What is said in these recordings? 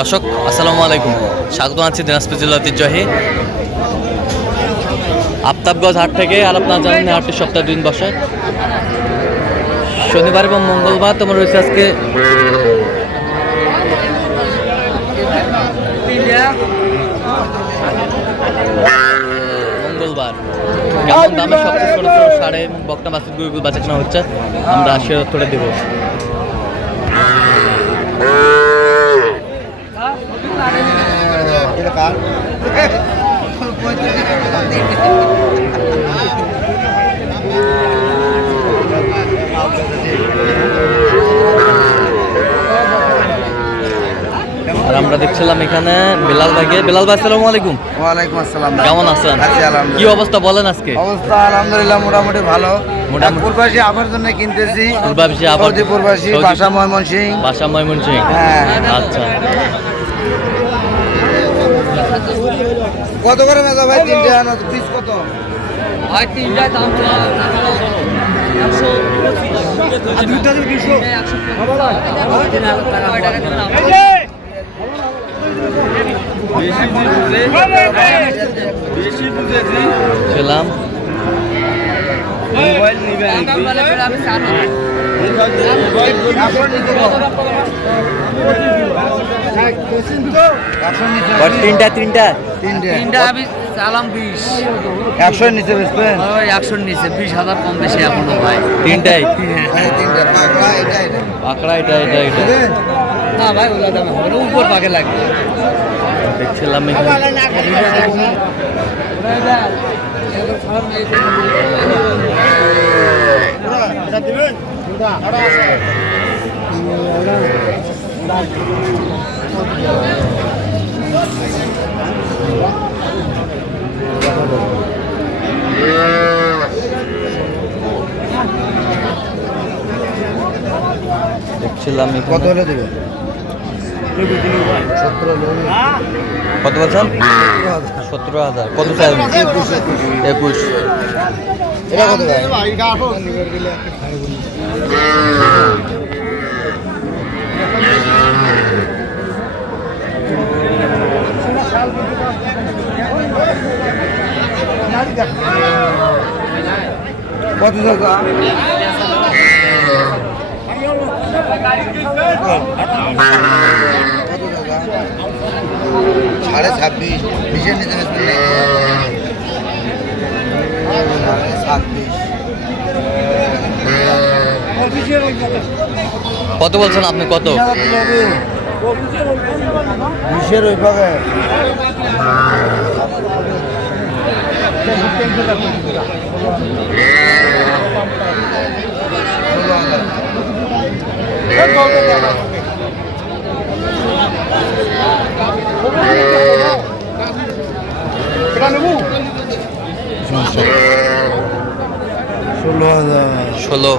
দর্শক আসসালামু আলাইকুম, স্বাগত আছি দিনাজপুর জেলা ঐতিহ্যবাহী আফতাবগঞ্জ হাট থেকে। আর আপনারা জানেন হাটটি সপ্তাহে 2 দিন বসে, শনিবার এবং মঙ্গলবার। তোমার রয়েছে আজকে মঙ্গলবার। কেমন দামে সবচেয়ে ছোট ছোট সাড়ে এবং বকনা বাছুর গরুগুলো বেচা কেনা হচ্ছে, আমরা সে উত্তরে দেবো। আর আমরা দেখছিলাম এখানে বেলাল ভাইকে। বেলাল ভাই আসসালামু আলাইকুম। ওয়ালাইকুম আসসালাম। কেমন আছেন? কি অবস্থা বলেন আজকে? অবস্থা আলহামদুলিল্লাহ মোটামুটি ভালো। প্রবাসী আবার জন্য কিনতেছি। প্রবাসী বাসা ময়মনসিং। বাসা ময়মনসিং, হ্যাঁ। আচ্ছা, কত করে মেজা ভাই? 3টা আনো, পিস কত ভাই? 3টা দাম তো 100 ছিলাম তিনটা আমি চালাম 20। 100 নিচে বেচবেন? 100 নিচে 20,000 কম বেশি এখনো ভাই। তিনটাই তিনটা পাকড়া, এটা পাকড়া, এটা না ভাই, ওগুলো দাম হবে, উপর পাকে লাগবে। দেখছিলাম কত হলে দেবে? কত বলছেন? 17,000। কত চাই? 21। এটা কত ভাই? কত টাকা? 26.5। 20-এর নিচে বেচবেন নাকি? 26। কত বলছেন আপনি? কত? 20-এর ওই পাবে। ষোলো।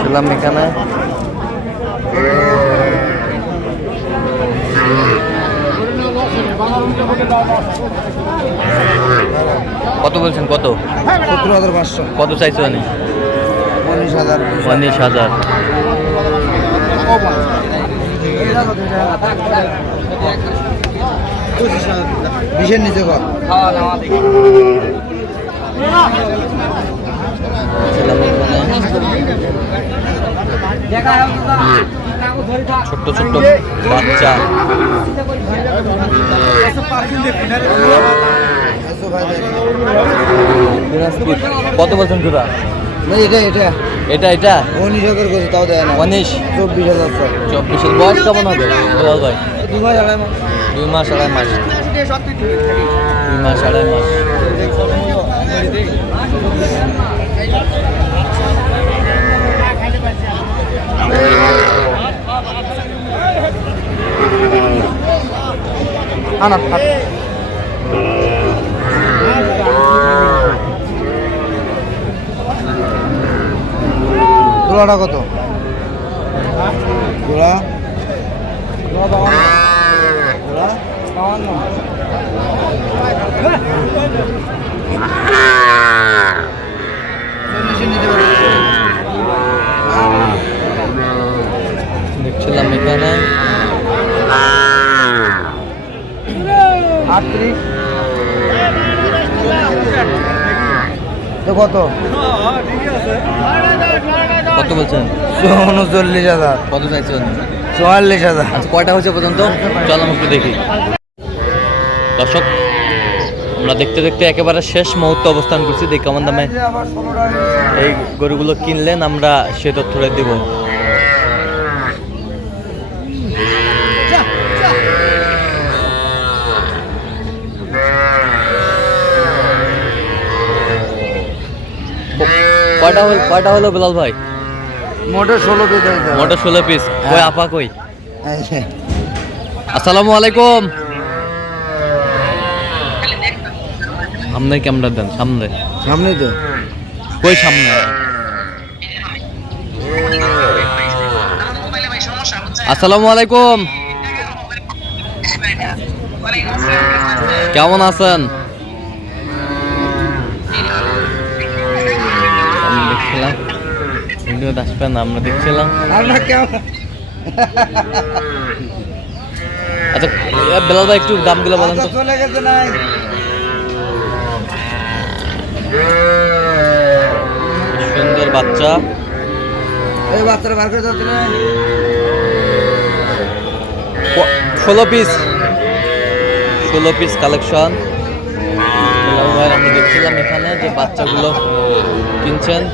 ছিলাম এখানে কত বলছেন? কত? 17,500। কত চাইছো? 19,000। 19,000। বিশের নিচে কর। ছোট্ট ছোট্ট বাচ্চা। কত বলছেন জোড়া? এটা এটা এটা এটা 19,000 করে, তাও দেয় না। 19। 24,000। 24। বয়স কেমন হবে ভাই? 2 মাস আড়াই মাস। 2 মাস আড়াই মাস। 2 মাস আড়াই মাস। জোড়াটা কত? জোড়া দেখছিলাম এখানে 38 তো কত? কত বলছেন? 39,000। কত চাইছেন? 44,000। আচ্ছা কয়টা হয়েছে পর্যন্ত? চল আমি একটু দেখি। দর্শক আমরা দেখতে দেখতে একেবারে শেষ মুহূর্তে অবস্থান করছি। দেখি কেমন দামে এই গরুগুলো কিনলেন, আমরা সে তথ্যটা দেব। কয়টা হলো বেলাল ভাই? মোটে 16 পিস হয়েছে। মোটে 16 পিস। কই হ্যাঁ। আপা কই? আসসালামু আলাইকুম। সামনে ক্যামেরা দেন, সামনে। সামনে তো কই সামনে? আসসালামু আলাইকুম। কেমন আছেন? আমি দেখছিলাম ভিডিও আসবেন, আমরা দেখছিলাম। আমরা কেমন আচ্ছা বেলাল ভাই একটু দামগুলো বলেন তো। চলে গেছে নাই? সুন্দর বাচ্চা। এই বাচ্চারা বার করে যাচ্ছে না? 16 পিস, 16 পিস কালেকশন। বেলাল ভাই আমরা দেখছিলাম এখানে যে বাচ্চাগুলো কিনছেন।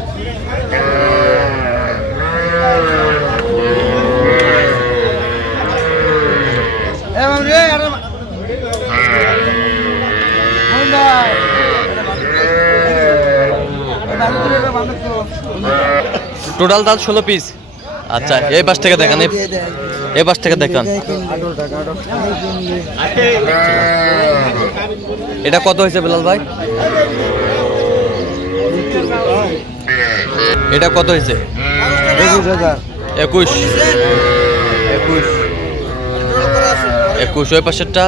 টোটাল দাম 16 পিস। আচ্ছা এই পাশ থেকে দেখেন, এই পাশ থেকে দেখেন। এটা কত হয়েছে বেলাল ভাই? এটা কত হয়েছে? 21,000। 21 ওই পাশেরটা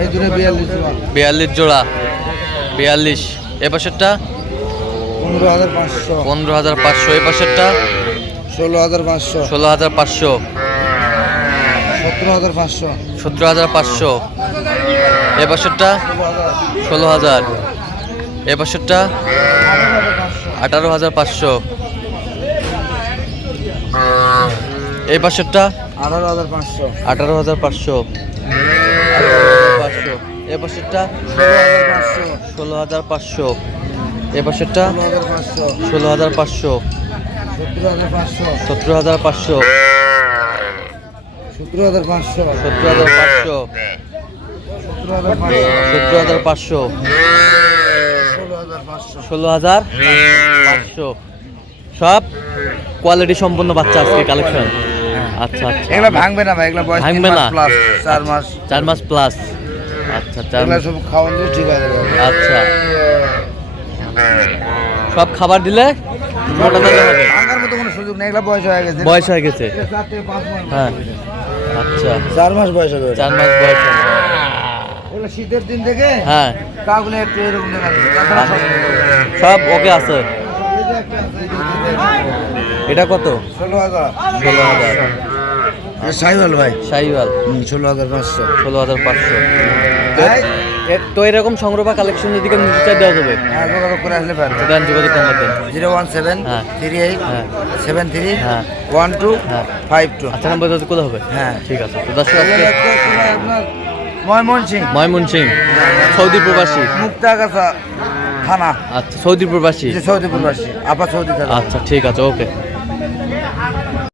এই দুটো 42 জোড়া 42। এই পাশেরটা 15,500। 15,500। এই পাশেরটা 16,500। 16,500। 17,500। 17,500। এই পাশেরটা 16,000। এই পাশেরটা 18,500। এই পাশেরটা 18,500। 18,500। এই পাশেরটা 16,500। এই পাশেরটা 16,500। 17,500। 17,500। 17,500। 16,500। সব কোয়ালিটি সম্পন্ন বাচ্চা আজকে কালেকশন। আচ্ছা আচ্ছা এগুলা ভাঙবে না ভাই, এগুলা বয়স ভাঙবে না? প্লাস 4 মাস। 4 মাস প্লাস। আচ্ছা 4 এগুলা মাস। সব খাওয়ান দিয়ে ঠিক আছে। আচ্ছা সব খাবার দিলে মোটা তাজা হবে। ভাঙার মতো কোনো সুযোগ নেই, এগুলা বয়স হয়ে গেছে। বয়স হয়ে গেছে। 4 থেকে 5 মাস। হ্যাঁ আচ্ছা 4 মাস বয়স হবে। 4 মাস বয়স হবে। এগুলা শীতের দিন থেকে হ্যাঁ কাগুলো একটু এরকম দেখা যাচ্ছে। সব ওকে আছে। এটা কত? 16,000। 16,000। সাইওয়াল ভাই। শাহিওয়াল 16,500। 16,500। এই, তো এরকম সংগ্রহ বা কালেকশন যদি কেউ নিতে চাই দেওয়া যাবে? হ্যাঁ, যোগাযোগ করে আসলে পারবে। দেন যোগাযোগ করতে। 017 হ্যাঁ। 38 হ্যাঁ। 73 হ্যাঁ। 12 হ্যাঁ। 52। আচ্ছা নাম্বার যদি কোথাও হবে? হ্যাঁ। ঠিক আছে তো দর্শক আজকে আপনার ময়মনসিং ময়মনসিং সৌদি প্রবাসী। মুক্তাগাছা থানা। আচ্ছা সৌদি প্রবাসী। যে সৌদি প্রবাসী আপা সৌদি থানা। আচ্ছা ঠিক আছে ওকে।